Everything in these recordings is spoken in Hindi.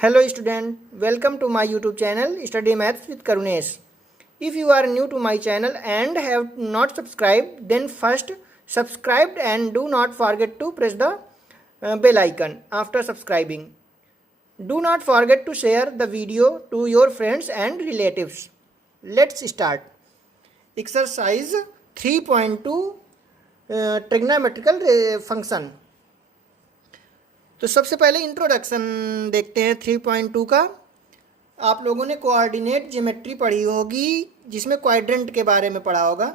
Hello student, welcome to my YouTube channel Study Maths with Karunesh. If you are new to my channel and have not subscribed, then first subscribe and do not forget to press the bell icon after subscribing. Do not forget to share the video to your friends and relatives. Let's start. Exercise 3.2 trigonometrical function. तो सबसे पहले इंट्रोडक्शन देखते हैं 3.2 का। आप लोगों ने कोऑर्डिनेट ज्योमेट्री पढ़ी होगी जिसमें क्वाड्रेंट के बारे में पढ़ा होगा,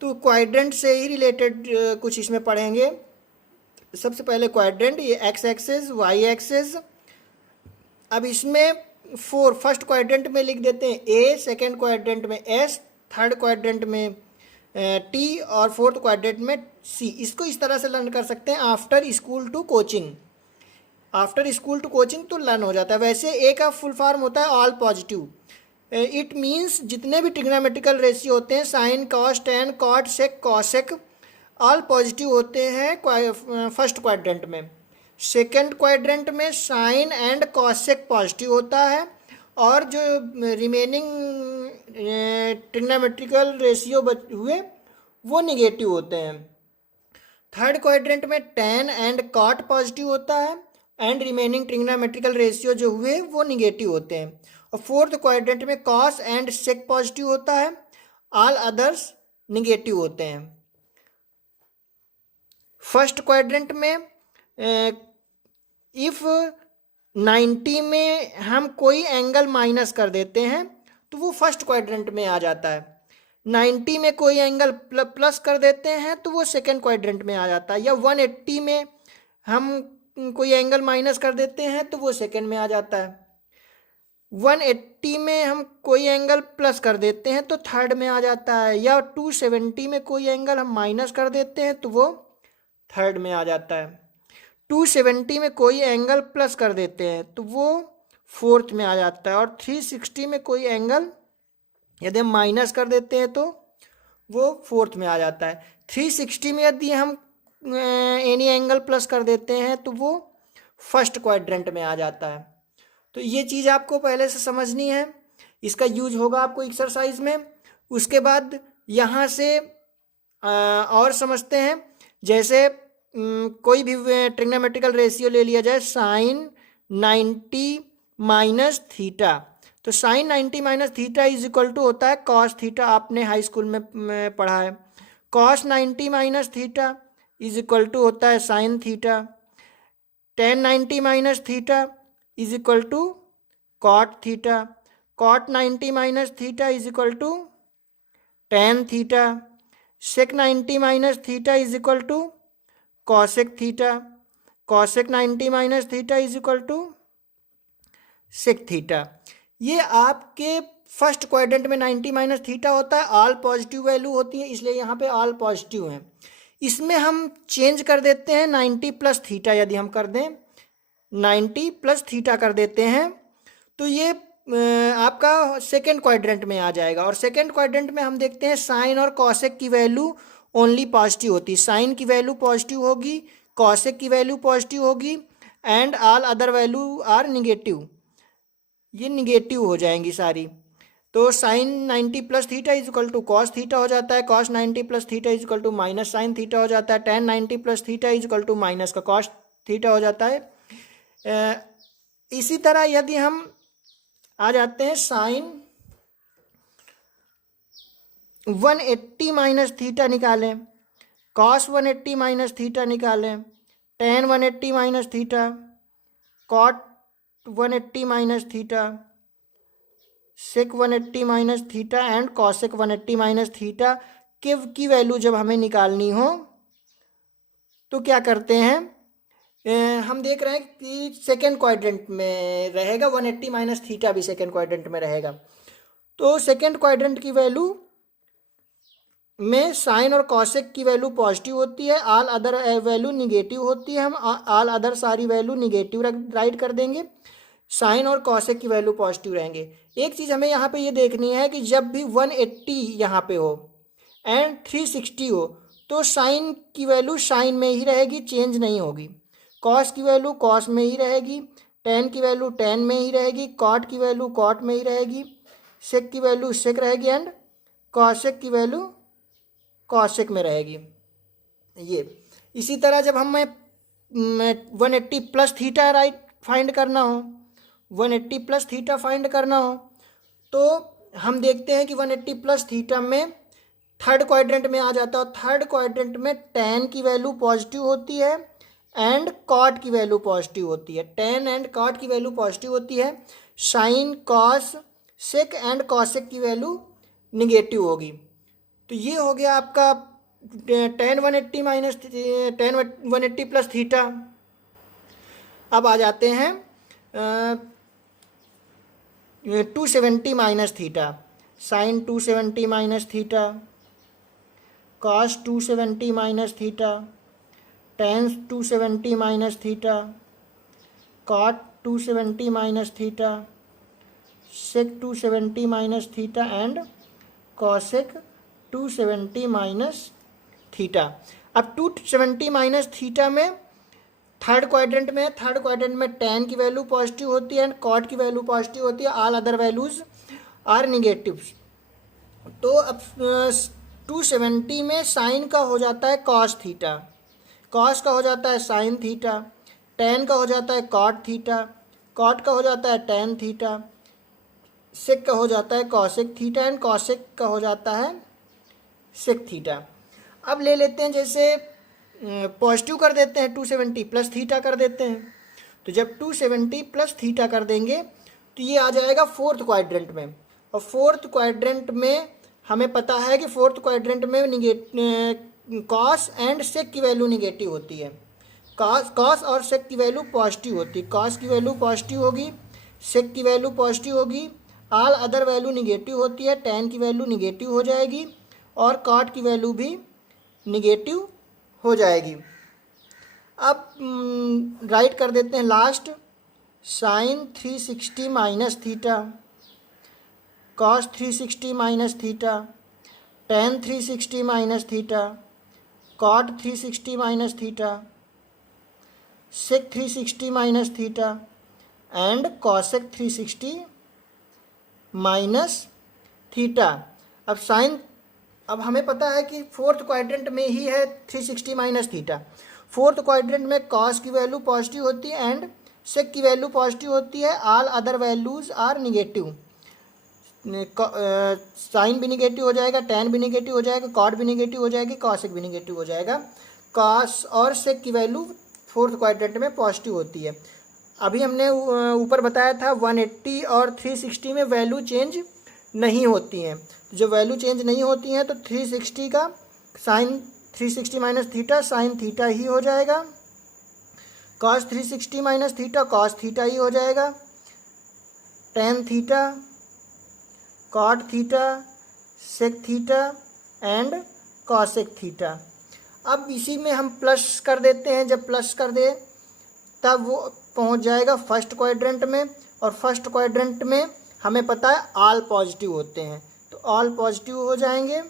तो क्वाड्रेंट से ही रिलेटेड कुछ इसमें पढ़ेंगे। सबसे पहले क्वाड्रेंट, ये एक्स एक्सेस वाई एक्सेस। अब इसमें फर्स्ट क्वाड्रेंट में लिख देते हैं ए, सेकेंड क्वाड्रेंट में एस, थर्ड क्वाड्रेंट में टी और फोर्थ क्वाड्रेंट में सी। इसको इस तरह से लर्न कर सकते हैं after school to coaching. After school to coaching तो लर्न हो जाता है। वैसे ए का फुल फॉर्म होता है ऑल पॉजिटिव। इट मीन्स जितने भी ट्रिग्नोमेट्रिकल रेशियो होते हैं, साइन, कॉस, टेन, कॉट, सेक, कॉसेक, ऑल पॉजिटिव होते हैं फर्स्ट क्वाड्रेंट में। सेकंड क्वाड्रेंट में साइन एंड कॉसेक पॉजिटिव होता है और जो रिमेनिंग ट्रिग्नोमेट्रिकल रेशियो हुए वो निगेटिव होते हैं। थर्ड क्वाड्रेंट में टेन एंड कॉट पॉजिटिव होता है एंड रिमेनिंग ट्रिग्नोमेट्रिकल रेशियो जो हुए वो निगेटिव होते हैं। और फोर्थ क्वाड्रेंट में कॉस एंड सेक पॉजिटिव होता है, ऑल अदर्स निगेटिव होते हैं। फर्स्ट क्वाड्रेंट में इफ 90 में हम कोई एंगल माइनस कर देते हैं तो वो फर्स्ट क्वाड्रेंट में आ जाता है। 90 में कोई एंगल प्लस कर देते हैं तो वो सेकेंड क्वाड्रेंट में आ जाता है। या 180 में हम कोई एंगल माइनस कर देते हैं तो वो सेकेंड में आ जाता है। 180 में हम कोई एंगल प्लस कर देते हैं तो थर्ड में आ जाता है। या 270 में कोई एंगल हम माइनस कर देते हैं तो वो थर्ड में आ जाता है। 270 में कोई एंगल प्लस कर देते हैं तो वो फोर्थ में आ जाता है। और 360 में कोई एंगल यदि हम माइनस कर देते हैं तो वो फोर्थ में आ जाता है। 360 में यदि हम एनी एंगल प्लस कर देते हैं तो वो फर्स्ट क्वाड्रेंट में आ जाता है। तो ये चीज़ आपको पहले से समझनी है, इसका यूज होगा आपको एक्सरसाइज में। उसके बाद यहाँ से और समझते हैं। जैसे कोई भी ट्रिग्नोमेट्रिकल रेशियो ले लिया जाए, साइन 90 माइनस थीटा, तो sine 90 minus theta is equal to होता है कॉस थीटा। आपने हाई स्कूल में पढ़ा है। Cos 90 minus theta is equal to होता है sine theta. Tan 90 minus theta is equal to cot theta. Cot 90 minus theta is equal to tan theta. Sec 90 minus theta is equal to cosec theta. Cosec 90 minus theta is equal to sec theta. ये आपके फर्स्ट क्वाड्रेंट में 90 माइनस थीटा होता है, ऑल पॉजिटिव वैल्यू होती है, इसलिए यहाँ पे ऑल पॉजिटिव हैं। इसमें हम चेंज कर देते हैं 90 प्लस थीटा। यदि हम कर दें 90 प्लस थीटा कर देते हैं तो ये आपका सेकेंड क्वाड्रेंट में आ जाएगा। और सेकेंड क्वाड्रेंट में हम देखते हैं साइन और कॉसेक की वैल्यू ओनली पॉजिटिव होती है। साइन की वैल्यू पॉजिटिव होगी, कॉसेक की वैल्यू पॉजिटिव होगी and all other value are negative. ये निगेटिव हो जाएंगी सारी। तो sine 90 plus theta is equal to cos theta हो जाता है। Cos 90 plus theta is equal to minus sine theta हो जाता है। Tan 90 plus theta is equal to minus का कॉस थीटा हो जाता है। इसी तरह यदि हम आ जाते हैं साइन 180 माइनस थीटा निकालें, कॉस 180 माइनस थीटा निकालें, tan 180 minus theta, cot 180 minus theta, sec 180 minus theta and cosec 180 minus theta की वैल्यू जब हमें निकालनी हो तो क्या करते हैं, हम देख रहे हैं कि सेकेंड क्वाड्रेंट में रहेगा। 180 माइनस थीटा भी सेकेंड क्वाड्रेंट में रहेगा। तो सेकेंड क्वाड्रेंट की वैल्यू में साइन और कॉसेक की वैल्यू पॉजिटिव होती है, ऑल अदर वैल्यू निगेटिव होती है। हम ऑल अदर सारी वैल्यू निगेटिव राइट कर देंगे, साइन और कॉसेक की वैल्यू पॉजिटिव रहेंगे। एक चीज़ हमें यहाँ पे ये देखनी है कि जब भी 180 यहाँ पे हो एंड 360 हो तो साइन की वैल्यू साइन में ही रहेगी, चेंज नहीं होगी। कॉस की वैल्यू कॉस में ही रहेगी, टेन की वैल्यू टेन में ही रहेगी, कॉट की वैल्यू कॉट में ही रहेगी, सेक की वैल्यू सेक रहेगी एंड कॉसेक की वैल्यू कॉसेक में रहेगी। ये इसी तरह जब हमें 180 प्लस थीटा राइट फाइंड करना हो, 180 प्लस थीटा फाइंड करना हो तो हम देखते हैं कि 180 प्लस थीटा में थर्ड क्वाड्रेंट में आ जाता है। थर्ड क्वाड्रेंट में टेन की वैल्यू पॉजिटिव होती है एंड कॉट की वैल्यू पॉजिटिव होती है। टेन एंड कॉट की वैल्यू पॉजिटिव होती है, sine cos sec and cosec की वैल्यू निगेटिव होगी। तो ये हो गया आपका tan 180 minus tan 180 plus theta. अब आ जाते हैं 270 minus theta, sine 270 minus theta, cos 270 minus theta, tan 270 minus theta, cot 270 minus theta, sec 270 minus theta and cosec 270 minus theta. अब 270 माइनस थीटा में थर्ड क्वाड्रेंट में, थर्ड क्वाड्रेंट में टेन की वैल्यू पॉजिटिव होती है एंड कॉट की वैल्यू पॉजिटिव होती है, all other values are negative. तो अब 270 में साइन का हो जाता है कॉस थीटा, कॉस का हो जाता है साइन थीटा, टेन का हो जाता है कॉट थीटा, कॉट का हो जाता है टेन थीटा, सेक का हो जाता है कॉसेक थीटा एंड कॉसेक का हो जाता है सेक थीटा। अब ले लेते हैं, जैसे पॉजिटिव कर देते हैं 270 प्लस थीटा कर देते हैं। तो जब 270 प्लस थीटा कर देंगे तो ये आ जाएगा फोर्थ क्वाड्रेंट में, और फोर्थ क्वाड्रेंट में हमें पता है कि फोर्थ क्वाड्रेंट में कॉस एंड सेक की वैल्यू निगेटिव होती है, कॉस और सेक की वैल्यू पॉजिटिव होती है। कॉस की वैल्यू पॉजिटिव होगी, सेक की वैल्यू पॉजिटिव होगी, ऑल अदर वैल्यू निगेटिव होती है, टेन की वैल्यू निगेटिव हो जाएगी और कॉट की वैल्यू भी निगेटिव हो जाएगी। अब राइट कर देते हैं last, sine 360 minus theta, cos 360 minus theta, tan 360 minus theta, cot 360 minus theta, sec 360 minus theta and cosec 360 minus theta. अब साइन, अब हमें पता है कि फोर्थ क्वाड्रेंट में ही है 360 माइनस थीटा। फोर्थ क्वाड्रेंट में कॉस की वैल्यू पॉजिटिव होती है एंड सेक की वैल्यू पॉजिटिव होती है, all other values are negative. Sine भी निगेटिव हो जाएगा, टेन भी निगेटिव हो जाएगा, कॉट भी निगेटिव हो जाएगी, कॉसेक भी निगेटिव हो जाएगा। कॉस और सेक की वैल्यू फोर्थ क्वाड्रेंट में पॉजिटिव होती है। अभी हमने ऊपर बताया था 180 और 360 में वैल्यू चेंज नहीं होती हैं। जो वैल्यू चेंज नहीं होती हैं तो 360 का sine 360 minus theta sine theta ही हो जाएगा, cos 360 minus theta cos theta ही हो जाएगा, tan theta cot theta sec theta and cosec theta. अब इसी में हम प्लस कर देते हैं, जब प्लस कर दे तब वो पहुंच जाएगा फर्स्ट क्वाड्रेंट में, और फर्स्ट क्वाड्रेंट में हमें पता है ऑल पॉजिटिव होते हैं, तो ऑल पॉजिटिव हो जाएंगे।